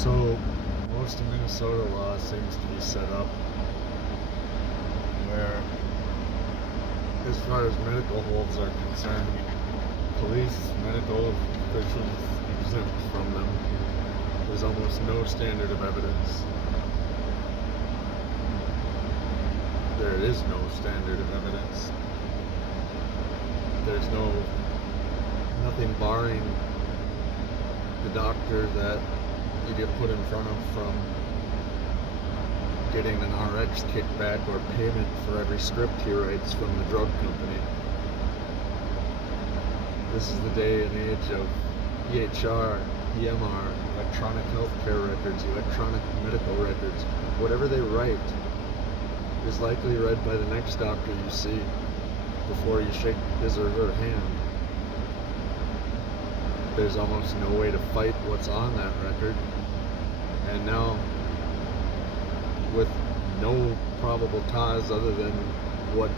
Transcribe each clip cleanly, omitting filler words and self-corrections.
So, most of Minnesota law seems to be set up where, as far as medical holds are concerned, police, medical officials exempt from them. There's almost no standard of evidence. There is no standard of evidence. There's nothing barring the doctor that you get put in front of from getting an RX kickback or payment for every script he writes from the drug company. This is the day and age of EHR, EMR, electronic healthcare records, electronic medical records. Whatever they write is likely read by the next doctor you see before you shake his or her hand. There's almost no way to fight what's on that record. And now, with no probable cause other than what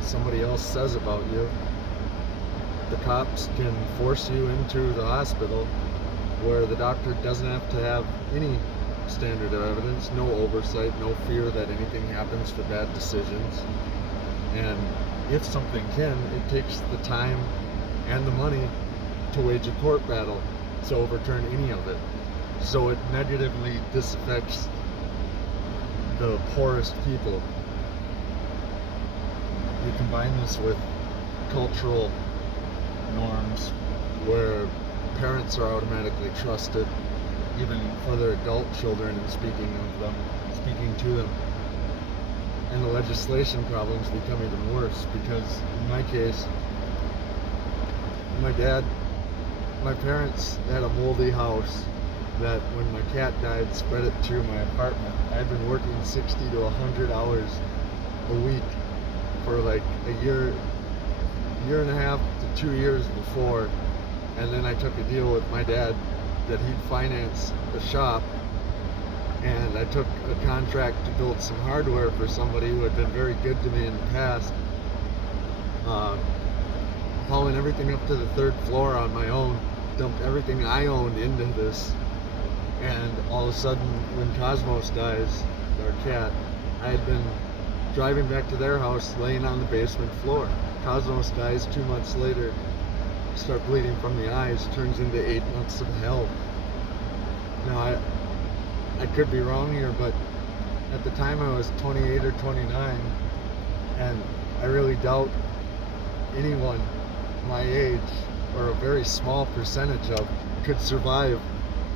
somebody else says about you, the cops can force you into the hospital where the doctor doesn't have to have any standard of evidence, no oversight, no fear that anything happens for bad decisions. And if something can, it takes the time and the money to wage a court battle to overturn any of it. So it negatively disaffects the poorest people. You combine this with cultural norms where parents are automatically trusted, even for their adult children, and speaking to them. And the legislation problems become even worse because, in my case, my parents had a moldy house that when my cat died spread it through my apartment. I'd been working 60 to 100 hours a week for like a year and a half to 2 years before, and then I took a deal with my dad that he'd finance the shop, and I took a contract to build some hardware for somebody who had been very good to me in the past, hauling everything up to the third floor on my own, dumped everything I owned into this. And all of a sudden, when Cosmos dies, our cat, I had been driving back to their house, laying on the basement floor. Cosmos dies 2 months later, start bleeding from the eyes, turns into 8 months of hell. Now, I could be wrong here, but at the time I was 28 or 29, and I really doubt anyone my age, or a very small percentage of, could survive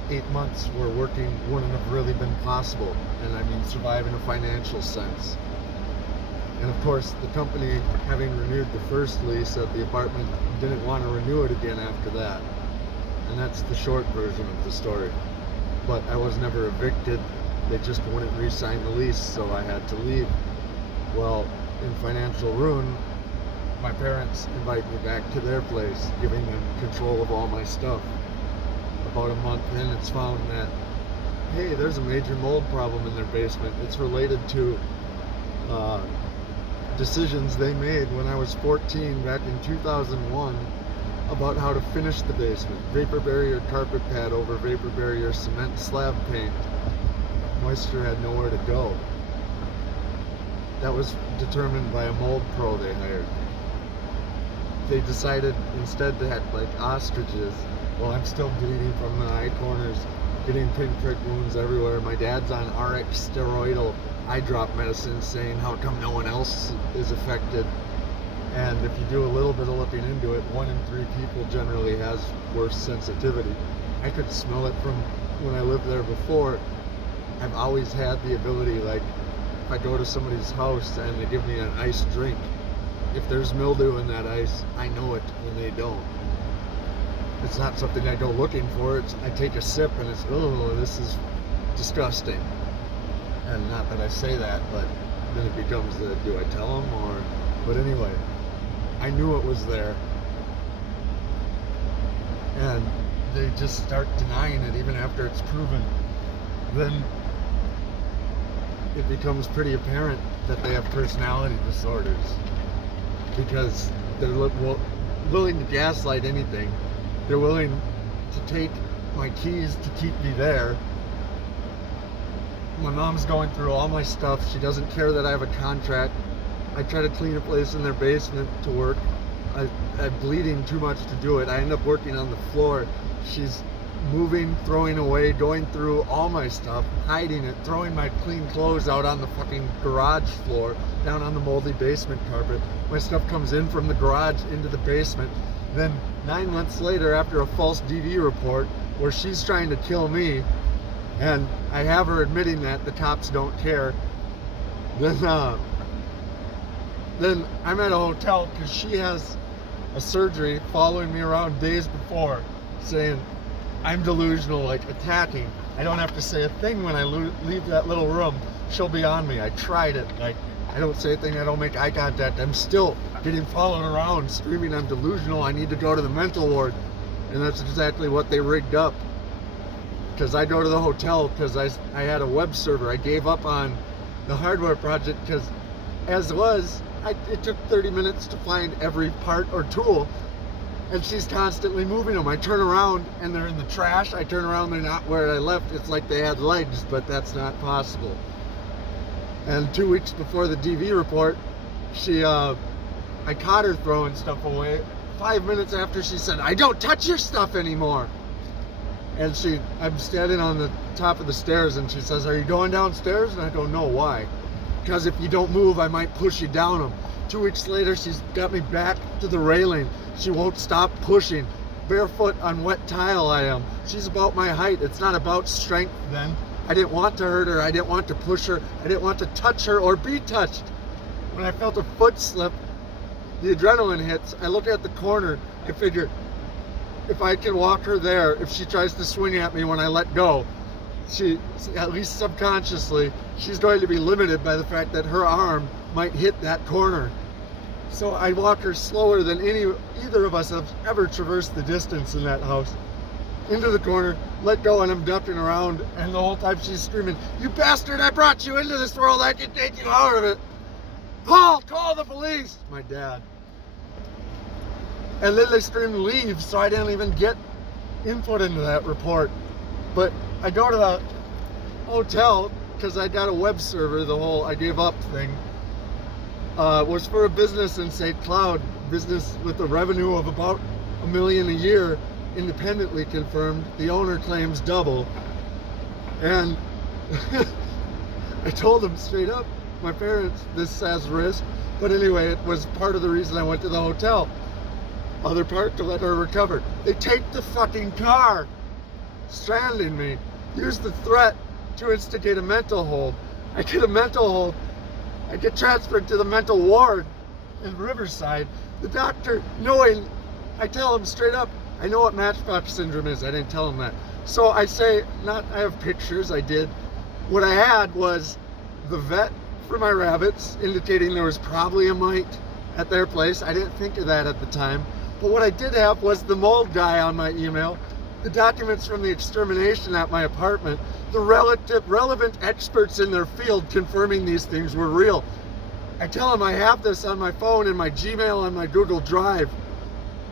8 months where working wouldn't have really been possible. And I mean survive in a financial sense. And of course, the company, having renewed the first lease at the apartment, didn't want to renew it again after that. And that's the short version of the story. But I was never evicted. They just wouldn't re-sign the lease, so I had to leave. Well, in financial ruin, my parents invite me back to their place, giving them control of all my stuff. About a month in, it's found that, hey, there's a major mold problem in their basement. It's related to decisions they made when I was 14 back in 2001 about how to finish the basement. Vapor barrier carpet pad over vapor barrier cement slab paint. Moisture had nowhere to go. That was determined by a mold pro they hired. They decided instead to act like ostriches. Well, I'm still bleeding from the eye corners, getting pinprick wounds everywhere. My dad's on RX steroidal eye drop medicine, saying how come no one else is affected. And if you do a little bit of looking into it, 1 in 3 people generally has worse sensitivity. I could smell it from when I lived there before. I've always had the ability, like, if I go to somebody's house and they give me an iced drink, if there's mildew in that ice, I know it when they don't. It's not something I go looking for. I take a sip and it's, oh, this is disgusting. And not that I say that, but then it becomes the, do I tell them or, but anyway, I knew it was there. And they just start denying it even after it's proven. Then it becomes pretty apparent that they have personality disorders, because they're willing to gaslight anything. They're willing to take my keys to keep me there My mom's going through all my stuff. She doesn't care that I have a contract. I try to clean a place in their basement to work. I'm bleeding too much to do it. I end up working on the floor. She's moving, throwing away, going through all my stuff, hiding it, throwing my clean clothes out on the fucking garage floor, down on the moldy basement carpet. My stuff comes in from the garage into the basement. Then 9 months later, after a false DV report where she's trying to kill me, and I have her admitting that the cops don't care, then I'm at a hotel because she has a surgery following me around days before, saying I'm delusional, like attacking. I don't have to say a thing when I leave that little room. She'll be on me. I tried it. Like, I don't say a thing. I don't make eye contact. I'm still getting followed around, screaming I'm delusional. I need to go to the mental ward. And that's exactly what they rigged up. Because I go to the hotel because I had a web server. I gave up on the hardware project because, as was, it took 30 minutes to find every part or tool, and she's constantly moving them. I turn around and they're in the trash. I turn around, they're not where I left. It's like they had legs, but that's not possible. And 2 weeks before the DV report, I caught her throwing stuff away. 5 minutes after she said, "I don't touch your stuff anymore." And I'm standing on the top of the stairs and she says, "Are you going downstairs?" And I don't know why. Because if you don't move, I might push you down them. 2 weeks later, she's got me back to the railing. She won't stop pushing. Barefoot on wet tile I am. She's about my height. It's not about strength then. I didn't want to hurt her. I didn't want to push her. I didn't want to touch her or be touched. When I felt a foot slip, the adrenaline hits. I look at the corner. I figure, if I can walk her there, if she tries to swing at me when I let go, she, at least subconsciously, she's going to be limited by the fact that her arm might hit that corner. So I walk her slower than either of us have ever traversed the distance in that house. Into the corner, let go, and I'm ducking around, and the whole time she's screaming, "You bastard, I brought you into this world, I can take you out of it. Paul, call the police!" My dad. And then they screamed, "Leave," so I didn't even get input into that report. But I go to the hotel because I got a web server. The whole I gave up thing was for a business in St. Cloud, business with a revenue of about $1 million a year, independently confirmed. The owner claims double. And I told them straight up, my parents, this has risk. But anyway, it was part of the reason I went to the hotel. Other part, to let her recover. They take the fucking car, stranding me. Use the threat to instigate a mental hold. I get a mental hold. I get transferred to the mental ward in Riverside. The doctor, knowing, I tell him straight up, I know what Matchbox syndrome is. I didn't tell him that. So I say, I have pictures, I did. What I had was the vet for my rabbits, indicating there was probably a mite at their place. I didn't think of that at the time. But what I did have was the mold guy on my email, the documents from the extermination at my apartment, the relevant experts in their field confirming these things were real. I tell him I have this on my phone, in my Gmail, and my Google Drive.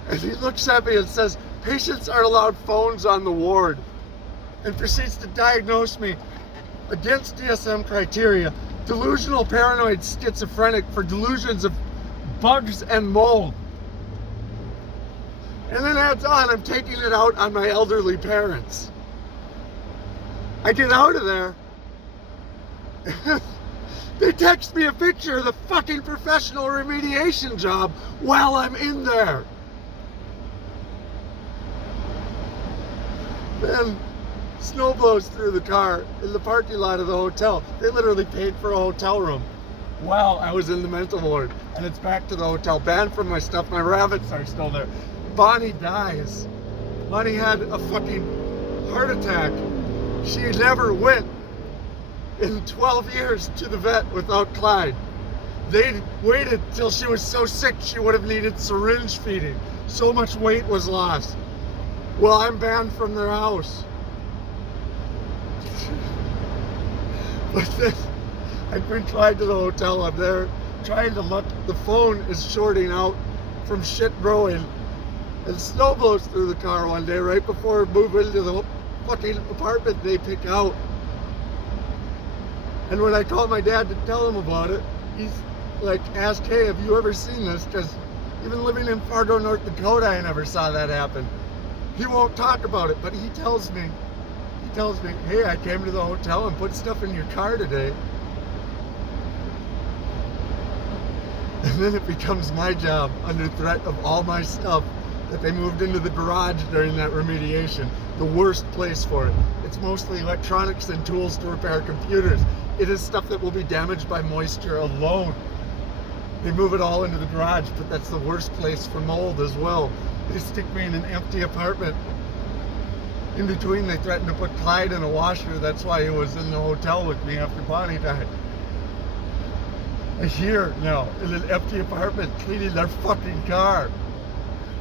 And he looks at me and says, "Patients aren't allowed phones on the ward," and proceeds to diagnose me against DSM criteria, delusional paranoid schizophrenic for delusions of bugs and mold. And then adds on, I'm taking it out on my elderly parents. I get out of there. They text me a picture of the fucking professional remediation job while I'm in there. Then snow blows through the car in the parking lot of the hotel. They literally paid for a hotel room while I was in the mental ward. And it's back to the hotel, banned from my stuff. My rabbits are still there. Bonnie dies. Bonnie had a fucking heart attack. She never went in 12 years to the vet without Clyde. They waited till she was so sick she would have needed syringe feeding. So much weight was lost. Well, I'm banned from their house. But then I bring Clyde to the hotel. I'm there trying to look. The phone is shorting out from shit growing. And snow blows through the car one day right before we move into the fucking apartment they pick out. And when I called my dad to tell him about it, he's like asked, hey, have you ever seen this? Because even living in Fargo, North Dakota, I never saw that happen. He won't talk about it, but he tells me, hey, I came to the hotel and put stuff in your car today. And then it becomes my job, under threat of all my stuff that they moved into the garage during that remediation, the worst place for it. It's mostly electronics and tools to repair computers. It is stuff that will be damaged by moisture alone. They move it all into the garage, but that's the worst place for mold as well. They stick me in an empty apartment. In between, they threatened to put Clyde in a washer. That's why he was in the hotel with me after Bonnie died. Here now, in an empty apartment, cleaning their fucking car.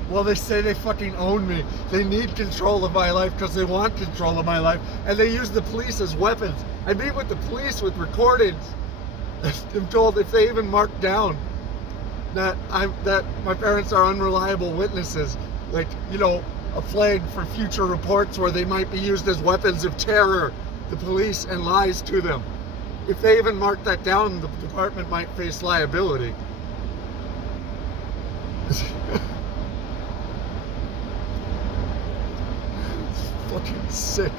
Well, they say they fucking own me. They need control of my life because they want control of my life, and they use the police as weapons. I meet with the police with recordings. I'm told if they even mark down that my parents are unreliable witnesses, like, you know, a flag for future reports where they might be used as weapons of terror, the police, and lies to them. If they even mark that down, the department might face liability. It's fucking sick.